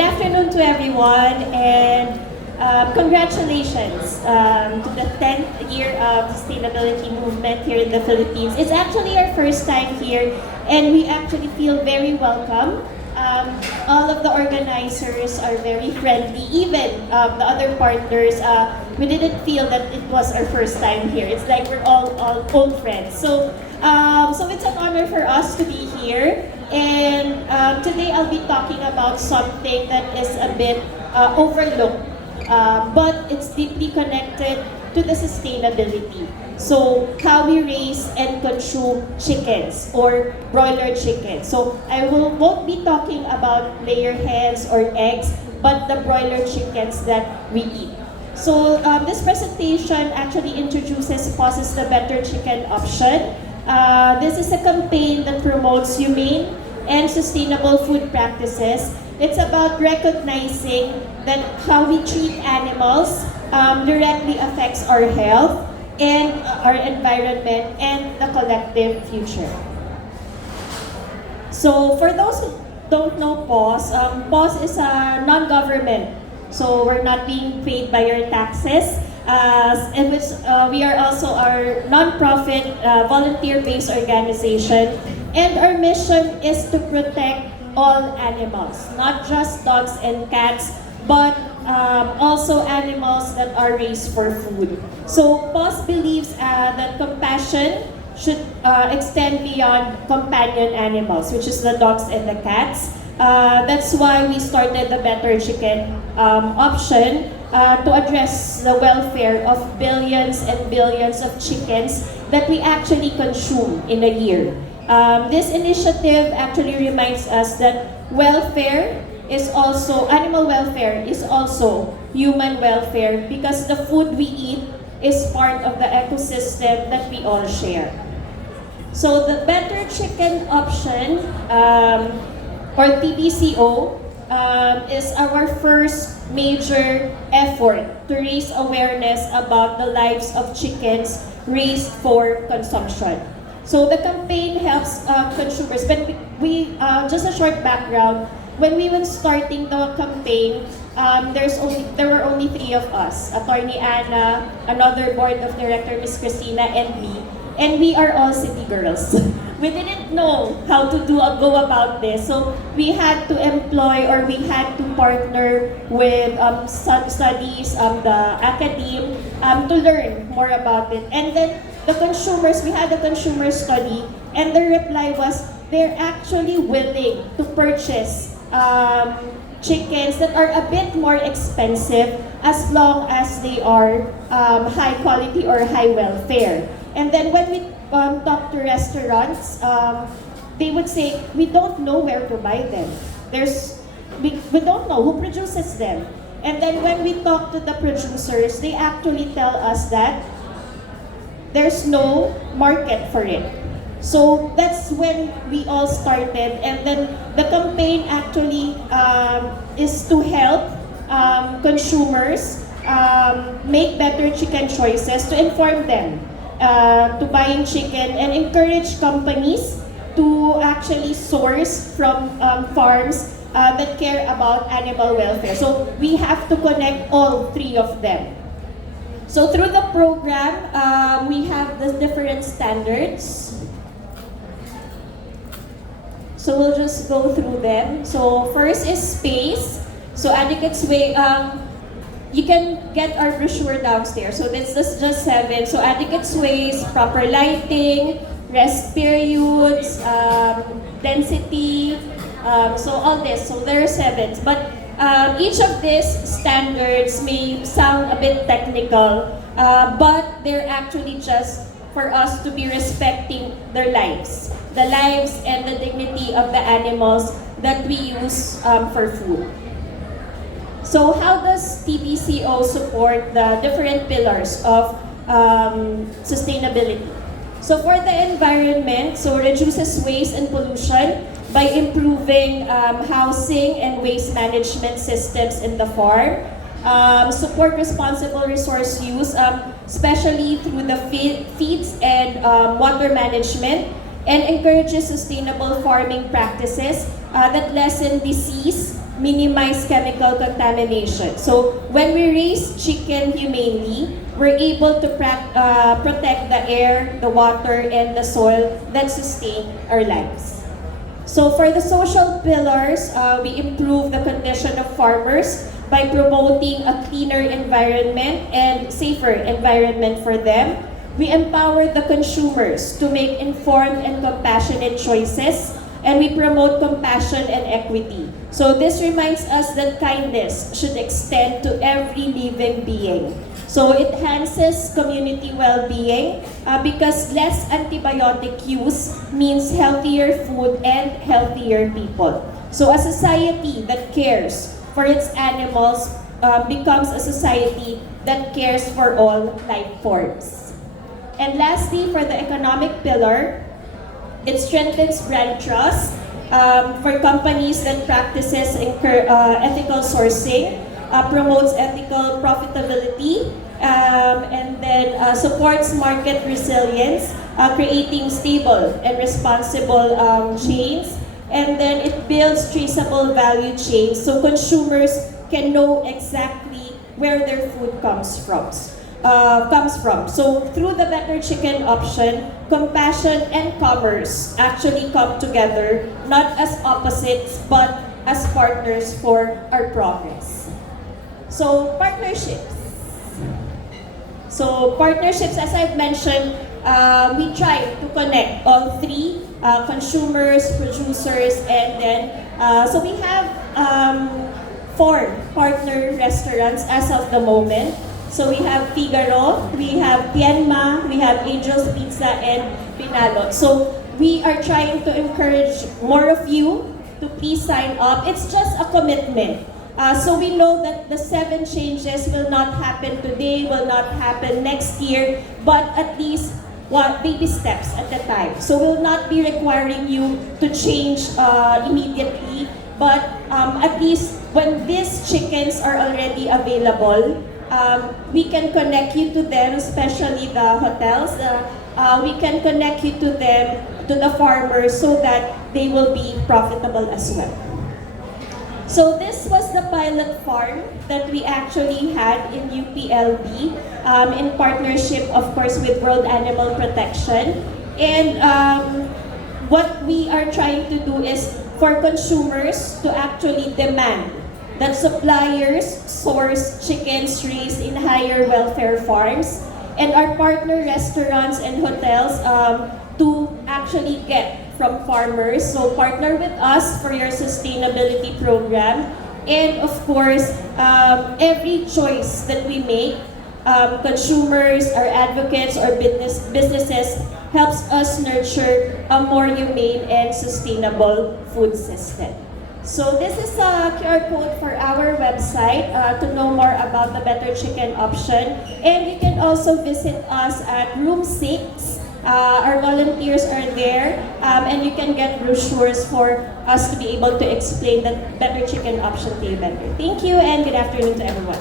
Good afternoon to everyone, and congratulations to the 10th year of sustainability movement here in the Philippines. It's actually our first time here, and we actually feel very welcome. All of the organizers are very friendly. Even the other partners, we didn't feel that it was our first time here. It's like we're all old friends. So it's an honor for us to be here. And today I'll be talking about something that is a bit overlooked, but it's deeply connected to the sustainability. So how we raise and consume chickens or broiler chickens. So won't be talking about layer hens or eggs, but the broiler chickens that we eat. So this presentation actually introduces Pauses the Better Chicken option. This is a campaign that promotes humane and sustainable food practices. It's about recognizing that how we treat animals directly affects our health and our environment and the collective future. So for those who don't know PAWS, PAWS is a non-government. So we're not being paid by your taxes. In which we are also our non-profit volunteer-based organization, and our mission is to protect all animals, not just dogs and cats, but also animals that are raised for food. So PAWS believes that compassion should extend beyond companion animals, which is the dogs and the cats. That's why we started the Better Chicken option to address the welfare of billions and billions of chickens that we actually consume in a year. This initiative actually reminds us that animal welfare is also human welfare, because the food we eat is part of the ecosystem that we all share. So the Better Chicken option, or TBCO, is our first major effort to raise awareness about the lives of chickens raised for consumption. So the campaign helps consumers. But we just a short background. When we were starting the campaign, there were only three of us: Attorney Anna, another board of director, Miss Christina, and me. And we are all city girls. We didn't know how to go about this. So we had to employ, or we had to partner with studies, the academe, to learn more about it. And then we had a consumer study, and the reply was they're actually willing to purchase chickens that are a bit more expensive as long as they are high quality or high welfare. And then when we talk to restaurants, they would say, we don't know where to buy them. We don't know who produces them. And then when we talk to the producers, they actually tell us that there's no market for it. So that's when we all started. And then the campaign actually is to help consumers make better chicken choices, to inform them to buying chicken, and encourage companies to actually source from farms that care about animal welfare. So we have to connect all three of them. So through the program, we have the different standards. So we'll just go through them. So first is space. So Adequate's way, you can get our brochure downstairs. So this is just 7. So adequate space, proper lighting, rest periods, density, so all this. So there are 7. But each of these standards may sound a bit technical, but they're actually just for us to be respecting their lives. The lives and the dignity of the animals that we use for food. So how does TBCO support the different pillars of sustainability? So for the environment, so reduces waste and pollution by improving housing and waste management systems in the farm. Support responsible resource use, especially through the feeds and water management, and encourages sustainable farming practices that lessen disease, minimize chemical contamination. So when we raise chicken humanely, we're able to protect the air, the water, and the soil that sustain our lives. So for the social pillars, we improve the condition of farmers by promoting a cleaner environment and safer environment for them. We empower the consumers to make informed and compassionate choices, and we promote compassion and equity. So this reminds us that kindness should extend to every living being. So it enhances community well-being because less antibiotic use means healthier food and healthier people. So a society that cares for its animals becomes a society that cares for all life forms. And lastly, for the economic pillar, it strengthens brand trust for companies that practices ethical sourcing, promotes ethical profitability, and then supports market resilience, creating stable and responsible chains, and then it builds traceable value chains so consumers can know exactly where their food comes from. So through the Better Chicken option, compassion and commerce actually come together, not as opposites, but as partners for our progress. So partnerships. So partnerships, as I've mentioned, we try to connect all three, consumers, producers, and then, so we have 4 partner restaurants as of the moment. So we have Figaro, we have Tienma, we have Angel's Pizza, and Pinalot. So we are trying to encourage more of you to please sign up. It's just a commitment. So we know that the 7 changes will not happen today, will not happen next year, but at least baby steps at a time. So we'll not be requiring you to change immediately, but at least when these chickens are already available, we can connect you to them, especially the hotels. We can connect you to them, to the farmers, so that they will be profitable as well. So this was the pilot farm that we actually had in UPLB in partnership, of course, with World Animal Protection. And what we are trying to do is for consumers to actually demand that suppliers source chickens raised in higher welfare farms, and our partner restaurants and hotels to actually get from farmers. So partner with us for your sustainability program. And of course, every choice that we make, consumers, our advocates, our businesses, helps us nurture a more humane and sustainable food system. So this is a QR code for our website to know more about the Better Chicken option. And you can also visit us at room 6. Our volunteers are there, and you can get brochures for us to be able to explain the Better Chicken option to you better. Thank you and good afternoon to everyone.